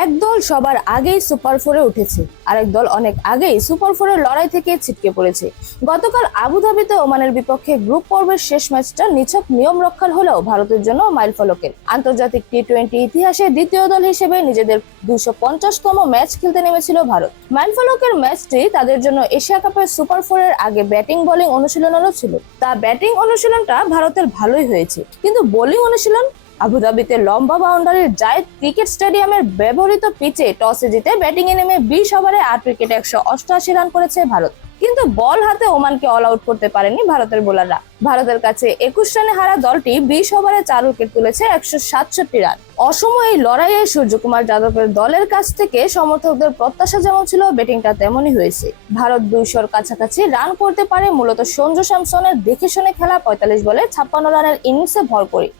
একদল সবার আগেই সুপার ফোরে উঠেছে, আরেক দল অনেক আগেই সুপার ফোরের লড়াই থেকে ছিটকে পড়েছে। গতকাল আবুধাবিতে ওমানের বিপক্ষে গ্রুপ পর্বের শেষ ম্যাচটা নিছক নিয়ম রক্ষার হলেও ভারতের জন্য মাইলফলকের। আন্তর্জাতিক টি-20 ইতিহাসে দ্বিতীয় দল হিসেবে নিজেদের 250তম ম্যাচ খেলতে নেমেছিল ভারত। মাইলফলকের ম্যাচটি তাদের জন্য এশিয়া কাপের সুপার ফোরের আগে ব্যাটিং বোলিং অনুশীলনেরও ছিল। তা ব্যাটিং অনুশীলনটা ভারতের ভালোই হয়েছে, কিন্তু বোলিং অনুশীলন আবুধাবিতে লম্বা বাউন্ডারির জায়েদ ক্রিকেট স্টেডিয়ামের ব্যবহৃত পিচে টসে জিতে ব্যাটিং এ নেমে 20 ওভারে 8 উইকেটে 188 রান করেছে ভারত। কিন্তু বল হাতে ওমানকে অল আউট করতে পারেনি ভারতের বোলাররা। ভারতের কাছে 21 রানে হারা দলটি 20 ওভারে 4 উইকেট তুলেছে 167 রান। অসম এই লড়াইয়ে সূর্যকুমার যাদবের দলের কাছ থেকে সমর্থকদের প্রত্যাশা যেমন ছিল, ব্যাটিংটা তেমনই হয়েছে। ভারত 200-র কাছাকাছি রান করতে পারে মূলত সঞ্জু স্যামসনের দেখে শুনে খেলা 45 বলে 56 রানের ইনিংসে ভর করে।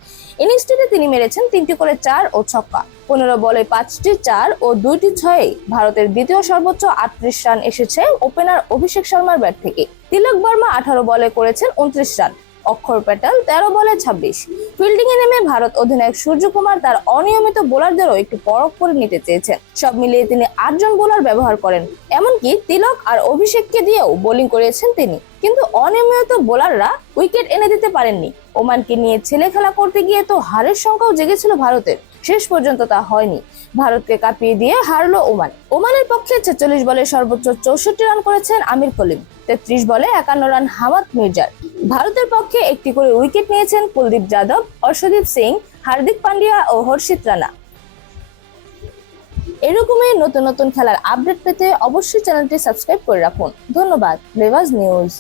ইনিংসটিতে তিনি মেরেছেন 3টি করে 4 ও ছক্কা। 15 বলে 5টি 4 ও 2টি 6। ভারতের দ্বিতীয় সর্বোচ্চ 38 রান এসেছে ওপেনার অভিষেক শর্মার ব্যাট থেকে। তিলক বর্মা 18 বলে করেছেন 29 রান। অক্ষর প্যাটেল 13 বলে 26। ফিল্ডিং এ নেমে ভারত অধিনায়ক সূর্যকুমার তার অনিয়মিত বোলারদেরও একটু পরখ করে নিতে চেয়েছেন। সব মিলিয়ে তিনি 8 জন বোলার ব্যবহার করেন, এমনকি তিলক আর অভিষেককে দিয়েও বোলিং করিয়েছেন তিনি। কিন্তু অনিয়মিত বোলাররা উইকেট এনে দিতে পারেননি। ওমানকে নিয়ে ছেলে খেলা করতে গিয়ে তো হারের সংখ্যাও জেগেছিল ভারতের। শেষ পর্যন্ত তা হয়নি, ভারতকে কাঁপিয়ে দিয়ে হারলো ওমান। ওমানের পক্ষে 46 বলে সর্বোচ্চ 64 রান করেছেন আমির কলিম, 33 বলে 51 রান হামাদ মির্জার। ভারতের পক্ষে একটি করে উইকেট নিয়েছেন কুলদীপ যাদব, অর্শদীপ সিং, হার্দিক পান্ডিয়া ও হর্ষিত রানা। এরকমই নতুন নতুন খেলার আপডেট পেতে অবশ্যই চ্যানেলটি সাবস্ক্রাইব করে রাখুন। ধন্যবাদ। লেভাজ নিউজ।